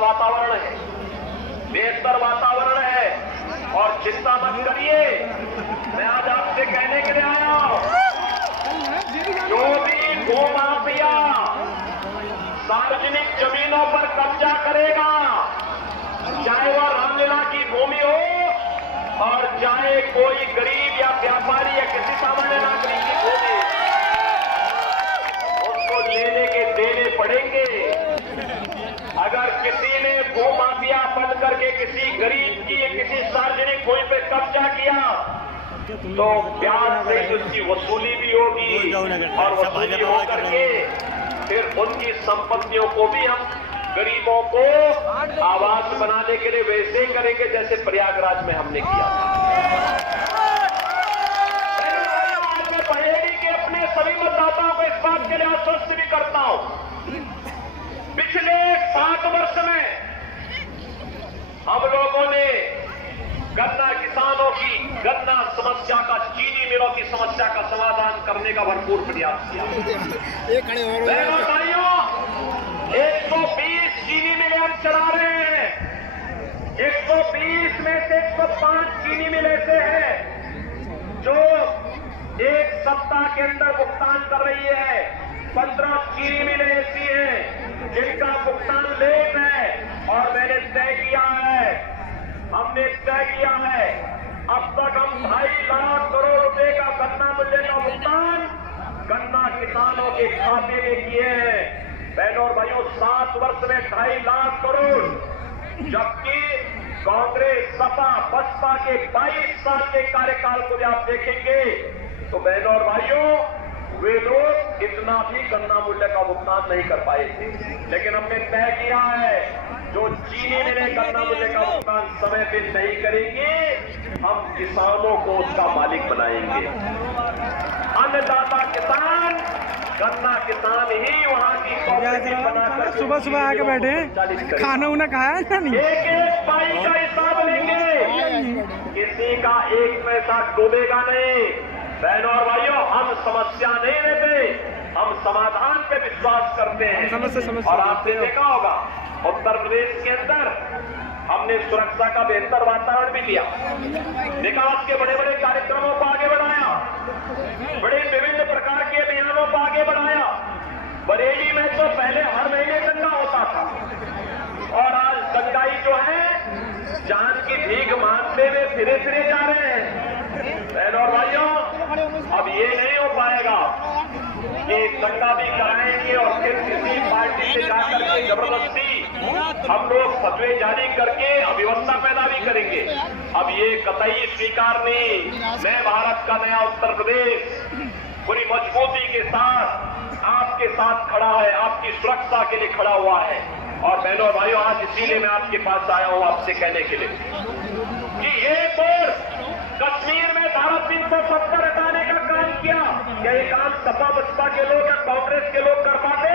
वातावरण है, बेहतर वातावरण है। और चिंता मत करिए, मैं आज आपसे कहने के लिए आया हूं, जो भी गो माफिया सार्वजनिक जमीनों पर कब्जा करेगा, चाहे वह रामलीला की भूमि हो और चाहे कोई गरीब या व्यापारी या किसी सामान्य नागरिक की भूमि, उसको लेने के देने पड़ेंगे। अगर किसी ने गो माफिया बन करके किसी गरीब की या किसी सार्वजनिक भूमि पे कब्जा किया तो ब्याज से उसकी वसूली भी होगी और वसूली होकर के फिर उनकी संपत्तियों को भी हम गरीबों को आवास बनाने के लिए वैसे करेंगे जैसे प्रयागराज में हमने किया। मैं बरेली के अपने सभी मतदाताओं को इस बात के लिए आश्वस्त भी करता हूं, पिछले 7 वर्ष में हम लोगों ने गन्ना किसानों की गन्ना समस्या का, चीनी मिलों की समस्या का समाधान करने का भरपूर प्रयास किया। बहनों भाइयों, 120 चीनी मिलें हम चला रहे हैं। 120 में से 105 चीनी मिल ऐसे हैं जो एक सप्ताह के अंदर भुगतान कर रही है। 15 चीनी मिलें ऐसी हैं जिनका भुगतान लेट है और मैंने तय किया है, हमने तय किया है, अब तक हम 2.5 लाख करोड़ रुपए का गन्ना मूल्य का भुगतान गन्ना किसानों के खाते में किए हैं। बहनों और भाइयों, 7 वर्ष में 2.5 लाख करोड़, जबकि कांग्रेस, सपा, बसपा के 22 साल के कार्यकाल को भी आप देखेंगे तो बहनों और भाइयों, वे लोग इतना भी गन्ना मूल्य का भुगतान नहीं कर पाए थे। लेकिन हमने तय किया है, जो चीनी मिलें गन्ना मूल्य का भुगतान समय पे नहीं करेंगे, हम किसानों को उसका मालिक बनाएंगे। अन्नदाता किसान, गन्ना किसान ही वहां की बनाकर सुबह सुबह आके बैठे खाना उन्हें खाया है नहीं। एक पाई का हिसाब लेंगे, किसी का 1 पैसा डूबेगा नहीं। बहनों और भाइयों, हम समस्या नहीं लेते, हम समाधान पे विश्वास करते हैं। और आपने देखा होगा उत्तर प्रदेश के अंदर हमने सुरक्षा का बेहतर वातावरण भी दिया, विकास के बड़े बड़े कार्यक्रमों को आगे बढ़ाया, बड़े विभिन्न प्रकार के अभियानों को आगे बढ़ाया। बरेली में तो पहले हर महीने दंगा होता था और आज दंगाई जो है जान की भीख मांगते हुए फिरे फिरे जा रहे हैं। बहनों और भाइयों, अब ये नहीं हो पाएगा कि दंगा भी कराएंगे और फिर किसी पार्टी से जाकर के जबरदस्ती हम लोग फतवे जारी करके अव्यवस्था पैदा भी करेंगे। अब ये कतई स्वीकार नहीं। मैं भारत का नया उत्तर प्रदेश पूरी मजबूती के साथ आपके साथ खड़ा है, आपकी सुरक्षा के लिए खड़ा हुआ है। और बहनों और भाइयों, आज इसीलिए मैं आपके पास आया हूं आपसे कहने के लिए कि एक और कश्मीर में धारा 370 हटाने का काम किया, क्या ये काम सपा बसपा के लोग या कांग्रेस के लोग कर पाते?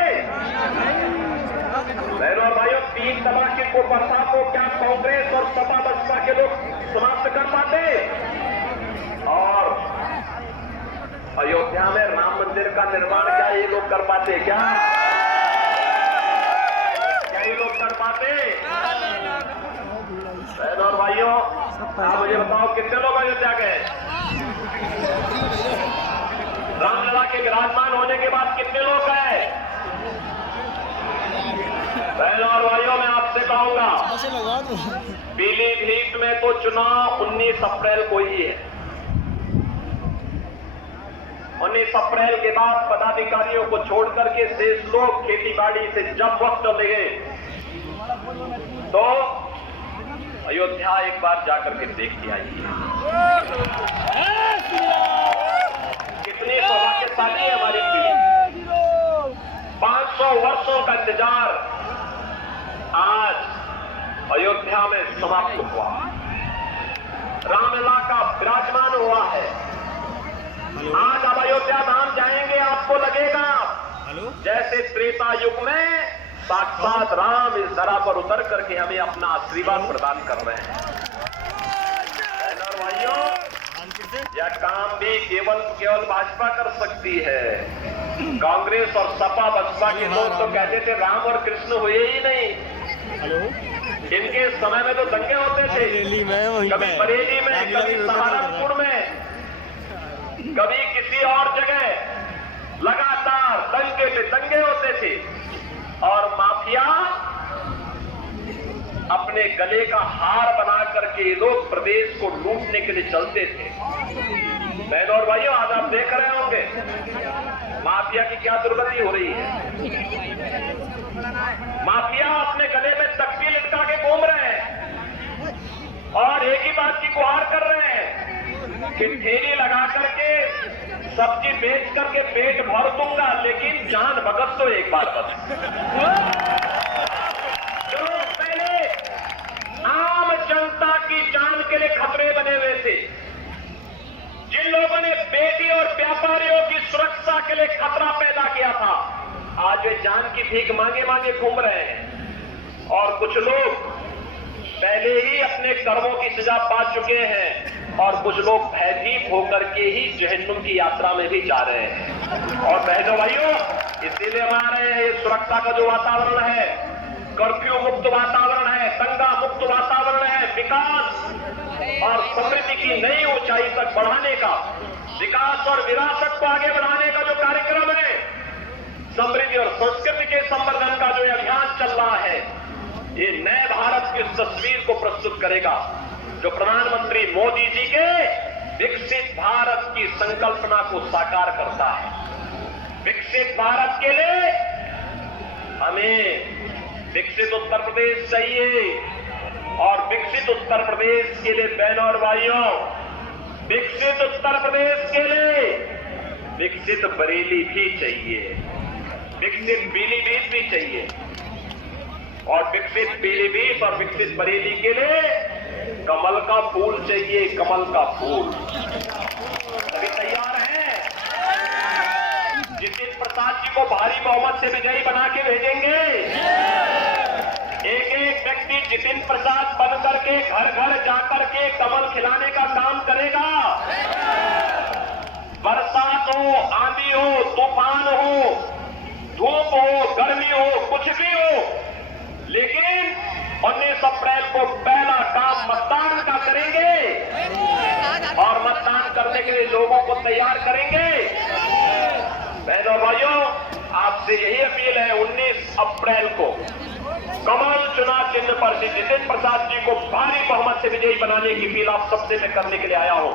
बहनों और भाइयों, 3 तलाक को प्रथा को क्या कांग्रेस और सपा बसपा के लोग समाप्त कर पाते? और अयोध्या में राम मंदिर का निर्माण क्या ये लोग कर पाते? क्या ये लोग कर पाते? बहनों और भाइयों, आप मुझे बताओ कितने लोग अयोध्या गए? रामलला के विराजमान होने के बाद कितने लोग गए? बहनों और भाइयों, मैं आपसे कहूंगा, पीलीभीत में तो चुनाव 19 अप्रैल को ही है। 19 अप्रैल के बाद पदाधिकारियों को छोड़ करके शेष लोग खेती बाड़ी से जब वक्त लगे तो अयोध्या एक बार जाकर के देख के आइए। कितनी सौभाग्यशाली है हमारी पीढ़ी। 500 वर्षों का इंतजार आज अयोध्या में समाप्त हुआ, रामलला का विराजमान हुआ है। आज आप अयोध्या धाम जाएंगे, आपको लगेगा जैसे त्रेता युग में साक्षात राम इस धरा पर उतर करके हमें अपना आशीर्वाद प्रदान कर रहे हैं। भाइयों, यह काम भी केवल भाजपा कर सकती है। कांग्रेस और सपा बसपा के लोग तो कहते थे राम और कृष्ण हुए ही नहीं। इनके समय में तो दंगे होते थे, कभी बरेली में, कभी सहारनपुर में, कभी किसी और जगह, लगातार दंगे पे दंगे होते थे और माफिया अपने गले का हार बना करके ये लोग प्रदेश को लूटने के लिए चलते थे। बहनों और भाइयों, आज आप देख रहे होंगे माफिया की क्या दुर्गति हो रही है। माफिया अपने गले में तख्ती लटका के घूम रहे हैं और एक ही बात की गुहार कर रहे हैं कि ठेली लगा करके सब्जी बेच करके पेट भर दूंगा, लेकिन जान भगत तो एक बार बस। जो पहले आम जनता की जान के लिए खतरे बने हुए थे, जिन लोगों ने बेटी और व्यापारियों की सुरक्षा के लिए खतरा पैदा किया था, आज वे जान की भीख मांगे मांगे घूम रहे हैं। और कुछ लोग पहले ही अपने कर्मों की सजा पा चुके हैं और कुछ लोग भयभीत होकर के ही जहन्नुम की यात्रा में भी जा रहे हैं। और बहनों भाइयों, इसीलिए हम आ रहे हैं। ये सुरक्षा का जो वातावरण है, कर्फ्यू मुक्त वातावरण है, दंगा मुक्त वातावरण है, विकास और समृद्धि की नई ऊंचाई तक बढ़ाने का, विकास और विरासत को आगे बढ़ाने का जो कार्यक्रम है, समृद्धि और संस्कृति के संवर्धन का जो अभियान चल रहा है, ये नए भारत की तस्वीर को प्रस्तुत करेगा जो प्रधानमंत्री मोदी जी के विकसित भारत की संकल्पना को साकार करता है। विकसित भारत के लिए हमें विकसित उत्तर प्रदेश चाहिए और विकसित उत्तर प्रदेश के लिए बहनों और भाइयों, विकसित उत्तर प्रदेश के लिए विकसित बरेली भी चाहिए, विकसित पीलीभीत भी चाहिए। और विकसित पीलीभीत और विकसित बरेली के लिए कमल का फूल चाहिए, कमल का फूल। सभी तैयार हैं? जितिन प्रसाद जी को भारी बहुमत से विजयी बना के भेजेंगे। एक एक व्यक्ति जितिन प्रसाद बन करके घर घर जाकर के कमल खिलाने का काम करेगा। बरसात हो, आंधी हो, तूफान हो, धूप हो, गर्मी हो, कुछ भी हो, लेकिन 19 अप्रैल को पहला काम मतदान का करेंगे और मतदान करने के लिए लोगों को तैयार करेंगे। बहनों भाइयों, आपसे यही अपील है, 19 अप्रैल को कमल चुनाव चिन्ह पर श्री जितिन प्रसाद जी को भारी बहुमत से विजयी बनाने की अपील आप सबसे मैं करने के लिए आया हूं।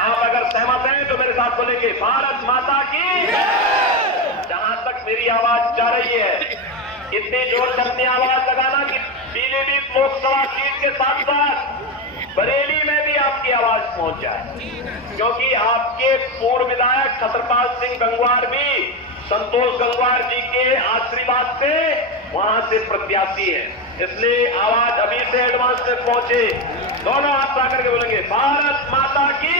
आप अगर सहमत हैं तो मेरे साथ बोलेंगे भारत माता की। जहां तक मेरी आवाज जा रही है, इतनी जोर से अपनी आवाज लगाना कि पीलीभीत लोकसभा सीट के साथ साथ बरेली में भी आपकी आवाज पहुंच जाए, क्योंकि आपके पूर्व विधायक छत्रपाल सिंह गंगवार भी संतोष गंगवार जी के आशीर्वाद से वहां से प्रत्याशी है। इसलिए आवाज अभी से एडवांस में पहुंचे। दोनों हाथ ला करके बोलेंगे भारत माता की।